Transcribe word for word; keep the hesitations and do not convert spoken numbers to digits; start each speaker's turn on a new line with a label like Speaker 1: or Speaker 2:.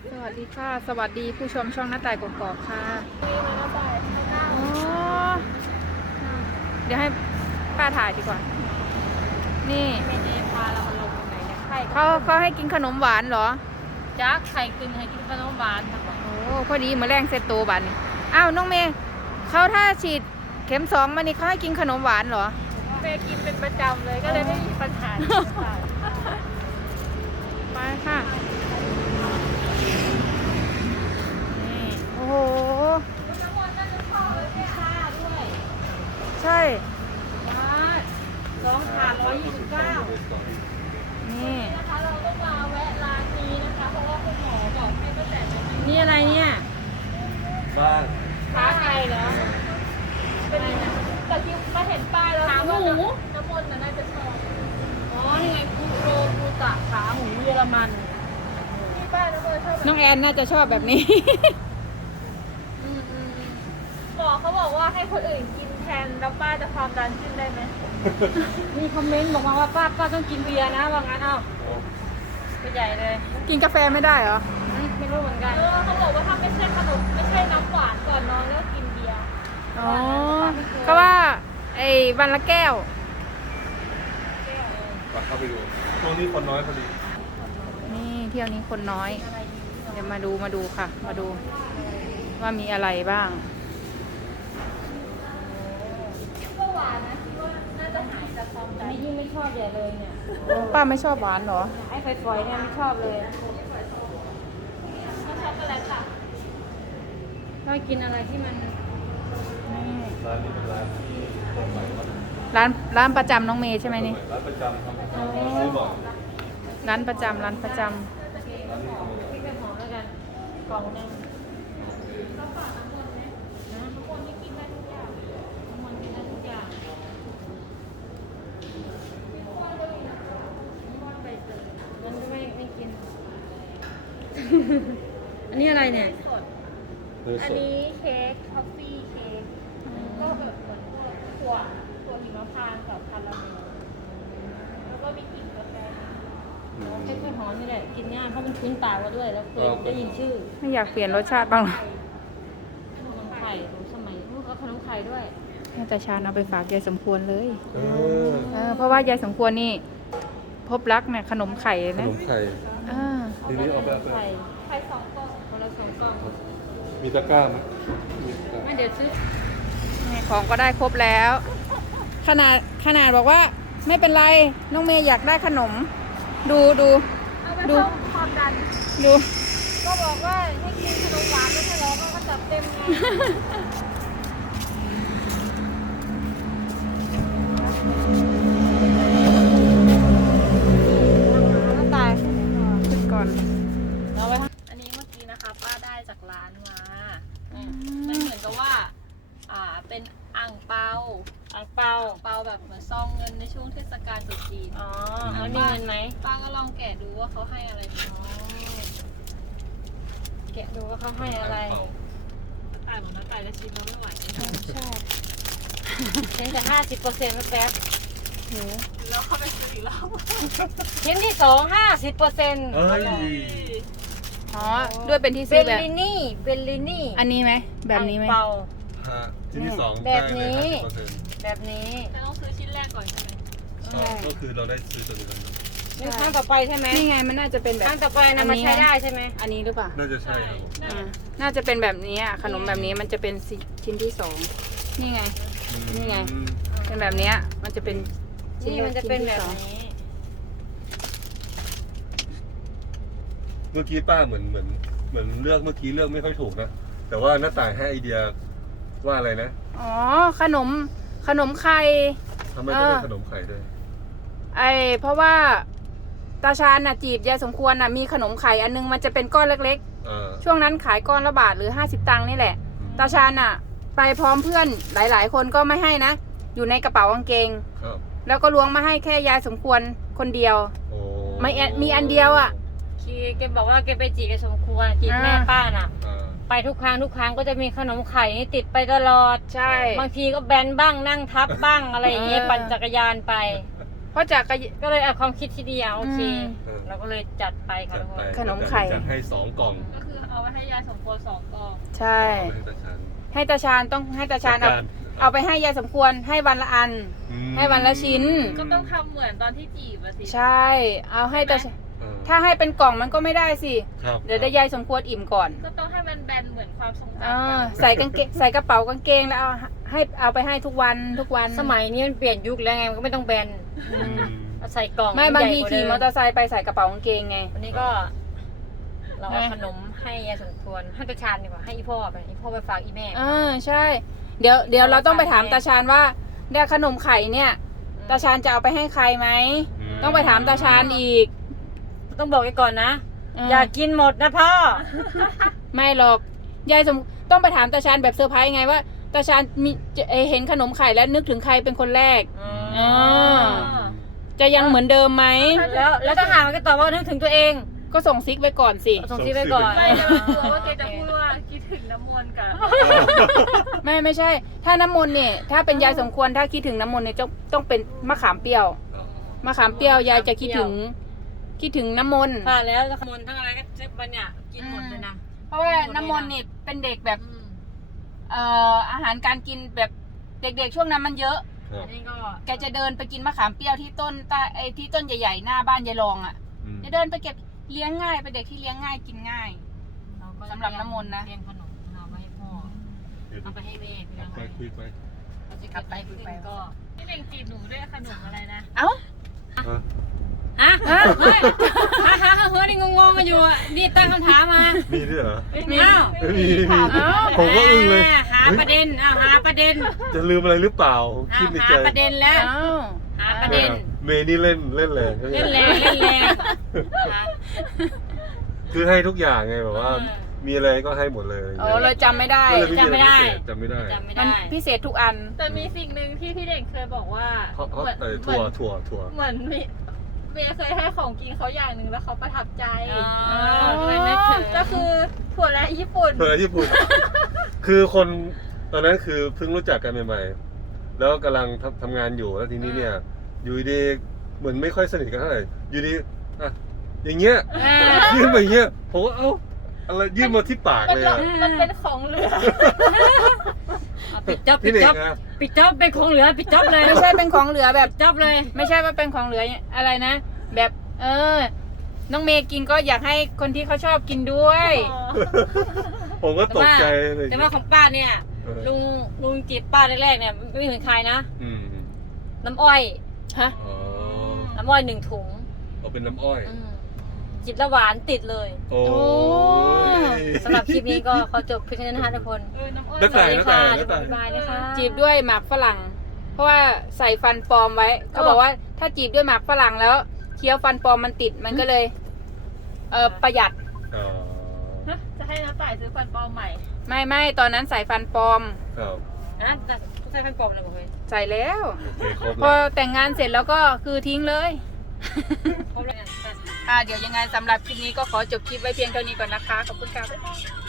Speaker 1: สวัสดีค่ะสวัสดีผู้ชมช่องหน้าต่ายกกอกค่ะอ๋อเดี๋ยวให้ป้าถ่ายดีกว่านี่
Speaker 2: เมเนพาเรามาลงตรงไหนเนี่ยไข่
Speaker 1: เขาเขาให้กินขนมหวานเหรอ
Speaker 2: จักไข่กึ่งให้กินขนมหวานค่ะ
Speaker 1: โอ้พอดีเหมือนแรงเซตโตบันนี่อ้าวน้องเมย์เขาถ้าฉีดเข็มสองมานี่เขาให้กินขนมหวานเหรอ
Speaker 2: เมย์กินเป็นประจำเลยก็เลยไม่มีปัญหา
Speaker 1: ไปค่ะนี่โอ้โห
Speaker 2: น้ำมันน่าจะพอเลยแค่ค่าด้วย
Speaker 1: ใช่
Speaker 2: สองถาดร้อยยี่สิบเก้า
Speaker 1: นี่
Speaker 2: นะคะเราต้องมาแวะร้านนี้นะคะเพราะว่าคุณหมอบอกให้ป้าแตนนี่อะไรเนี่ย
Speaker 3: บ้าง
Speaker 2: ขาไก่เหรอเป็นแต่ที่มาเห็นป้ายแล้วขาหมูน้ำมันน่าจะชอบอ๋อนี่ไงคูโรคูตะขาหมูเยอรมันนี่ป้าน้ำมันชอบ
Speaker 1: น้องแอนน่าจะชอบแบบนี้
Speaker 2: อืมอืมหมอเขาบอกว่าให้คนอื่นกินแทนแล้วป้าจะความดันขึ้นได้ไหม มีคอมเมนต์บอกมาว่าป้าป้าต้องกินเบียร์นะว่างั้นเอาไปใหญ่เลย
Speaker 1: กินกาแฟไม่ได้เหรอ
Speaker 2: ไม่รู้เหมือนกันเออเขาบอกว่าถ้าไม่ใช่ขนมไม่ใช่น้ำหวานก่อนนอนแล้วกินเบียร์
Speaker 1: อ๋อเขาว่าไอ้วันละแก้ว
Speaker 3: มาเข้าไปดูช่วงนี้คนน้อยพอดี
Speaker 1: นี่เที่ยวนี้คนน้อย เดี๋ยวมาดูมาดูค่ะ มาดู ว่ามีอะไรบ้าง
Speaker 2: ก็หวานนะคิดว่าน่าจะหายจากความดันนี่ยิ่งไม่ชอบใหญ่เลยเนี่ย
Speaker 1: ป้าไม่ชอบหวานเหรอ
Speaker 2: ไอ้ไฟฝอยเนี่ยไม่ชอบเลยไม่ชอบอะไรค่ะก็กินอะไรที่มัน
Speaker 3: ร้านนี้เป็นร้านที่คนใหม่ครับ
Speaker 1: ร้านร้านประจำน้องเมย์ใช่ไหมนี่
Speaker 3: ร้านประจำครับซื้อบ่อย
Speaker 1: ร้านประจำร้านประจำ
Speaker 3: ร้านนี้ขโมย
Speaker 2: พี่เป็นหอมแล้วกันกล่องนึงแล้วฝากน้ำมันไหมนะน้ำมันนี่กินได้ทุกอย่างน้ำมันกินได้ทุกอย่างน้ำมันใบเตยมันก็ไม่ไม่กิน อันนี้อะไรเนี่ย
Speaker 3: เนื้อ
Speaker 2: อั
Speaker 3: ส
Speaker 2: น
Speaker 3: ด
Speaker 2: นี้เค้กคอฟฟี่เค้กก็แบบเหมือนพวกถั่วถั่วหิมพานต์กับคาราเมลแล้วก็มีกลิ่นกาแฟเค้กหอมนี่แหละกินง่ายเพราะมันคุ้นปากเราด้วยแล้วเคยได้ยินชื่อ
Speaker 1: ไม่อยากเปลี่ยนรสชาติบ้างเหรอ
Speaker 2: ขนมไข่สมัยนู้นเขาขนมไข่ด้วย
Speaker 1: ให้ตาชาญเอาไปฝากยายสมควรเลย
Speaker 3: เออ
Speaker 1: เออเพราะว่ายายสมควรนี่ พบรักเนี่ยขนมไข่เลย
Speaker 3: ข
Speaker 1: นะ
Speaker 3: นมไข่
Speaker 1: อ่า
Speaker 3: ทีนี้เอาไปเอาไป
Speaker 2: ไข่ไข่สองกล่องคนละสองกล่อง
Speaker 3: มีตะกร้าไหมมีตะกร้า
Speaker 2: ไม่เดี๋ยวซื้อ
Speaker 1: นี่ของก็ได้ครบแล้ว ขนาดขนาดบอกว่าไม่เป็นไร น้องเมย์อยากได้ขนม ดูดู
Speaker 2: เอาไป
Speaker 1: ดู
Speaker 2: เพิ่มความดัน
Speaker 1: ดู
Speaker 2: ก็บอกว่าให้กินขนมหวานไม่ใช่เหรอก็จับเต็มไง
Speaker 1: ตายขึ้นก่อน
Speaker 2: เอาไว้อันนี้เมื่อกี้นะคะป้าได้จากร้านมามันเหมือนกับว่า อ่า เป็นอ่างเปาอ่างเปาเปาแบบเหมือนซองเงินในช่วงเทศกาลตรุษจีนอ๋อแล้วมีเงินไหมป้าก็ลองแกะดูว่าเขาให้อะไรบ้างแกะดูว่าเขาให้อะไรตายหมดแล้วตายแล้วชิมแล้วไม่ไหว
Speaker 1: ชอบ
Speaker 2: เห็นแต่ห้าสิบเปอร์เซ็นต์แป๊บ
Speaker 1: หนู
Speaker 2: แล้วเข้าไปซื้ออีกรอบเห็นที่สองห้าสิบเปอร์เซ็นต์
Speaker 3: เอ้ย
Speaker 1: อ๋อ ด้วยเป็นที่
Speaker 2: เบ
Speaker 1: ซื้อ
Speaker 2: ล
Speaker 1: แบบ
Speaker 2: ลินี่เบลลินี่
Speaker 1: อันนี้ไหม แบบนี้ไหม
Speaker 2: เปา
Speaker 3: ฮะที่ที่สอง
Speaker 2: แบบนี้
Speaker 3: ได้เลย
Speaker 2: แบบนี้แต่ต้องซื้อชิ้นแรกก่อนใช่ไหม
Speaker 3: ห้าสิบเปอร์เซ็นต์ก็คือเราได้ซื้อตัวนี้แล้วนะ
Speaker 2: นี่ครั้งต่อไปใช่ไหม
Speaker 1: นี่ไงมันน่าจะเป็นแบบ
Speaker 2: ครั้งต่อไปนะมันใช้ได้ใช่ไหม
Speaker 1: อันนี้หรือเปล่า
Speaker 3: น่าจะใช่ครับผม
Speaker 1: อ่า น่าจะเป็นแบบนี้อ่ะ ขนมแบบนี้มันจะเป็นชิ้นที่สอง นี่ไง นี่ไง
Speaker 3: อืม
Speaker 1: เป็นแบบเนี้ยมันจะเป็นชิ้
Speaker 2: นี่มันจะเป็นแบบ
Speaker 1: ชิ้ที่สอง
Speaker 2: นี้
Speaker 3: เมื่อกี้ป้าเหมือนเหมือนเหมือนเลือกเมื่อกี้เลือกไม่ค่อยถูกนะ แต่ว่าหน้าต่างให้ไอเดียว่าอะไรนะ
Speaker 1: อ๋อ ขนม ขนมไข่
Speaker 3: ทำไมต้องเป็นขนมไข่ด้วย
Speaker 1: ไอเพราะว่าตาชาญน่ะจีบยายสมควรน่ะมีขนมไข่อันนึงมันจะเป็นก้อนเล็ก
Speaker 3: อ่า
Speaker 1: ๆ ช่วงนั้นขายก้อนละบาทหรือห้าสิบตังค์นี่แหละ ตาชาญน่ะ ไปพร้อมเพื่อนหลายๆ คนก็ไม่ให้นะ อยู่ในกระเป๋ากางเกง
Speaker 3: ครับ
Speaker 1: แล้วก็ล้วงมาให้แค่ยายสมควรคนเดียว
Speaker 3: โอ้
Speaker 1: ไม่แอมีอันเดียวอ่ะ
Speaker 2: คือแกบอกว่าแกไปจีบแกสมควรจีบ
Speaker 1: อ่า
Speaker 2: แม่ป้าน่ะ
Speaker 3: อ่า
Speaker 2: ไปทุกครั้งทุกครั้งก็จะมีขนมไข่นี่ติดไปตลอด
Speaker 1: ใช่
Speaker 2: บางทีก็แบนบ้างนั่งทับบ้างอะไรอย่างเงี้ย
Speaker 1: เออ
Speaker 2: ปั่นจักรยานไป
Speaker 1: เพราะจากกะย
Speaker 4: ก็เลยเอาความคิดที่ดีอ่ะโอเค
Speaker 1: อืม
Speaker 3: เออ
Speaker 4: เราก็เลยจัดไปค่ะ
Speaker 3: จัด
Speaker 4: ทุกค
Speaker 3: ไป
Speaker 4: น
Speaker 1: ขนมไข่
Speaker 3: จัดให้สองกล่อง
Speaker 2: ก็คือเอาไว้ให้ยายสมควรสองกล่อง
Speaker 1: ใช่
Speaker 3: เอาไปให้ตาชัน
Speaker 1: ให้ตาชาญต้องให้ตาชาญเอา
Speaker 3: จัดการ
Speaker 1: เอาไปให้ยายสมควรให้วันละอัน
Speaker 3: อืม
Speaker 1: ให้วันละชิ้น
Speaker 2: ก็ต้องทำเหมือนตอนที่จีบอะสิ
Speaker 1: ใช่ เอาให้ตาชาญ
Speaker 3: เออ
Speaker 1: ถ้าให้เป็นกล่องมันก็ไม่ได้สิ
Speaker 3: ครับ
Speaker 1: เดี๋ยวได้ยายสมควรอิ่มก่อน
Speaker 2: ก็ต้องให้มันแบนเหมือนความทรงจำ
Speaker 1: อ่า
Speaker 2: เก่า
Speaker 1: ใส่กางเกงใส่กระเป๋ากางเกงแล้วเอาให้เอาไปให้ทุกวันทุกวัน
Speaker 4: สมัยนี้มันเปลี่ยนยุคแล้วไงมันก็ไม่ต้องแบน
Speaker 3: อืม
Speaker 4: เอาใส่กล่อง
Speaker 1: ไม่บางที
Speaker 4: ใหญ่กว่
Speaker 1: ขี่
Speaker 4: เดิ
Speaker 1: มอเตอร์ไซค์ไปใส่กระเป๋ากางเกงไง
Speaker 4: วันนี้ก็ เราเอา
Speaker 1: ไง
Speaker 4: ขนมให้ยายสมควรให้ตาชานดีกว่าให้อีพ่อไปอีพ่อไปฝากอีแม่
Speaker 1: อ่าใช่ เดี๋ยวเดี๋ยวเราต้องไปถามตาชาญว่าได้ขนมไข่เนี่ยตาชาญจะเอาไปให้ใครไหม
Speaker 3: ม
Speaker 1: ต้องไปถามตาชาญอีก
Speaker 4: ต้องบอกแกก่อนนะ
Speaker 1: อืม
Speaker 4: อย่ากินหมดนะพ่อ
Speaker 1: ไม่หรอกยายสมต้องไปถามตาชาญแบบเซอร์ไพรส์ไงว่าตาชาญมีจะเอ่อเห็นขนมไข่แล้วนึกถึงใครเป็นคนแรก อ๋อ จะยังเหมือนเดิมไหม
Speaker 4: แล้วแล้วถ้าหากแกตอบว่านึกถึงตัวเอง
Speaker 1: ก็ส่งซิกไว้ก่อนสิ
Speaker 4: ส่งซีไปก่อน
Speaker 2: ไม่จะกลัวว่าแกจะพูดว่าคิดถึงน้ำมนต์กับ
Speaker 1: ไม่ไม่ใช่ ถ้าน้ำมนต์เนี่ยถ้าเป็นยายสมควรถ้าคิดถึงน้ำมนต์เนี่ยต้องต้องเป็นมะขามเปรี้ยว
Speaker 3: อ๋อ
Speaker 1: มะขามเปรี้ยวยายจะคิดถึงคิดถึงน้ำมนต์
Speaker 4: ค่ะแล้วขมนทั้งอะไรก็เจ็บบันเนี่ยกินหมดเลยนะ
Speaker 1: เพราะว่าน้ำมนต์เนี่ยเป็นเด็กแบบเอ่ออาหารการกินแบบเด็กๆช่วงนั้นมันเยอะ
Speaker 3: ครับ
Speaker 4: อันนี้ก็
Speaker 1: แกจะเดินไปกินมะขามเปรี้ยวที่ต้นใต้ไอ้ที่ต้นใหญ่ๆหน้าบ้านยายรองอ่ะ
Speaker 3: อืม
Speaker 1: จะเดินไปเก็บเลี้ยงง่ายเป็นเด็กที่เลี้ยงง่ายกินง่าย
Speaker 4: เราก็
Speaker 1: สำหรับน้ำมนต์นะ
Speaker 4: เตรียมขนมเราไปให้พ่อ
Speaker 3: เดี๋ยว
Speaker 4: เอาไปให้แม่ไป
Speaker 3: เอาไปคุยไป
Speaker 4: เราจะกลับไปคุยไปก็
Speaker 2: พี่เน่งจีบหนูด้วยขนมอะไรนะ
Speaker 1: เอ้า
Speaker 3: ฮะ
Speaker 4: ฮะเฮ้ยฮะฮะเฮ้ยนี่งงๆกันอยู่อ่ะนี่ตั้งคำถามมา
Speaker 3: มีด้วยเหรอ
Speaker 4: มีอ้าว
Speaker 3: ไม่มีไม่มี
Speaker 1: เอ้า
Speaker 3: ผมก็อึ้งเลย
Speaker 4: อ่าหาประเด็นอ้าวหาประเด็น
Speaker 3: จะลืมอะไรหรือเปล่า
Speaker 4: อ้า
Speaker 3: คิด
Speaker 4: ว
Speaker 3: ใน
Speaker 4: หา
Speaker 3: ใจ
Speaker 4: ประเด็นแล้ว
Speaker 1: เอ้า
Speaker 4: หาประเด็น
Speaker 3: เมย์นี่เล่นเล่นแรง
Speaker 4: เล่นแรงเล่นแรงหา
Speaker 3: คือให้ทุกอย่างไงแบบว่า
Speaker 4: เออ
Speaker 3: มีอะไรก็ให้หมดเลย
Speaker 1: โอ้เลยจำไม่ได้
Speaker 3: ก็เลย
Speaker 4: จำไม่ได้
Speaker 3: จำไม่ได้
Speaker 4: จำไม่
Speaker 1: มัน
Speaker 4: ได้
Speaker 1: พิเศษทุกอัน
Speaker 2: แต่มีสิ่งหนึ่งที่พี่เด่งเคยบอกว่า
Speaker 3: เขาเขา
Speaker 2: เหมือน
Speaker 3: เอ่อ
Speaker 2: เห
Speaker 3: ถั่
Speaker 2: มื
Speaker 3: ว
Speaker 2: อน
Speaker 3: ถั่วถั่ว
Speaker 2: เหมือนมีเมียเคยให้ของกินเขาอย่างหนึ่งแล้วเขาประทับใจ
Speaker 4: อ๋อ
Speaker 2: เออ
Speaker 4: ไม่นึกถึง
Speaker 2: ก็คือถั่วและญี่ปุ่น
Speaker 3: เธอญี่ปุ่น คือคนตอนนั้นคือเพิ่งรู้จักกันใหม่ๆ แล้วกำลังทำทำงานอยู่แล้วทีนี้เนี่ย อยู่ดีเหมือนไม่ค่อยสนิทกันเท่าไหร่อยู่ดีอ่ะอย่างเงี้ย
Speaker 4: อ่า
Speaker 3: ยื่นมาอย่างเงี้ยผมว่าเอ้าอะไรยื่นมาที่ปาก
Speaker 2: มัน
Speaker 3: เลย
Speaker 2: เรา
Speaker 3: อะ
Speaker 2: มันเป็นของเหลือ
Speaker 4: เอาปิดจ็อบปิ
Speaker 3: พี่
Speaker 4: ด
Speaker 3: เด็ก
Speaker 4: จ็อบ
Speaker 3: นะ
Speaker 4: ปิดจ็อบเป็นของเหลือปิดจ็อบเลย
Speaker 1: ไม่ใช่เป็นของเหลือแบบ
Speaker 4: จ็อบเลย
Speaker 1: ไม่ใช่ว่าเป็นของเหลืออะไรนะ แบบ เออ น้องเมย์กินก็อยากให้คนที่เขาชอบกินด้วย
Speaker 3: ผมก็ตกใจเลย
Speaker 4: แต่ว่าของป้าเนี่ย
Speaker 3: เออ
Speaker 4: ลุงลุงจีบป้าแรกๆเนี่ยไม่เหมือนใครนะ
Speaker 3: อืม
Speaker 4: น้ำอ้อย
Speaker 1: ฮะ
Speaker 3: อ๋อ
Speaker 4: น้ำอ้อยหนึ่งถุง
Speaker 3: เอาเป็นน้ำอ้อย
Speaker 4: อืมจิบแล้วหวานติดเลย
Speaker 3: โอ้ย
Speaker 4: สำหรับคลิปนี้ก็ขอจบเพียงเท่านี้นะคะทุกคน
Speaker 2: เออน้ำอ้อย
Speaker 3: แล้ว
Speaker 4: ส
Speaker 3: แต่
Speaker 4: วัสดีค่ะ
Speaker 3: แล้
Speaker 4: ทุ
Speaker 3: ว
Speaker 4: ก
Speaker 3: แต่
Speaker 4: คนบ๊ายบายนะคะ
Speaker 1: จีบด้วยหมากฝรั่ง เพราะว่าใส่ฟันปลอมไว้ เขาบอกว่าถ้าจีบด้วยหมากฝรั่งแล้วเคี้ยวฟันปลอมมันติดมันก็เลย เออประหยัด
Speaker 3: อ๋อ
Speaker 2: ฮะจะให้น้าต่ายซื้อฟันปลอมใหม่
Speaker 1: ไม่ไม่ตอนนั้นใส่ฟันปลอม
Speaker 3: ครับ
Speaker 4: นะแต่ใส่ฟันปลอมเลยบอกเลย
Speaker 1: ใส่แล้ว
Speaker 3: โอเคครบ
Speaker 1: พอ
Speaker 3: แล้ว
Speaker 1: แต่งงานเสร็จแล้วก็คือทิ้งเลย
Speaker 4: ครบแล้วกัน
Speaker 1: อ่าเดี๋ยวยังไงสำหรับคลิปนี้ก็ขอจบคลิปไว้เพียงเท่านี้ก่อนนะคะ ขอบคุณค่ะบ๊ายบาย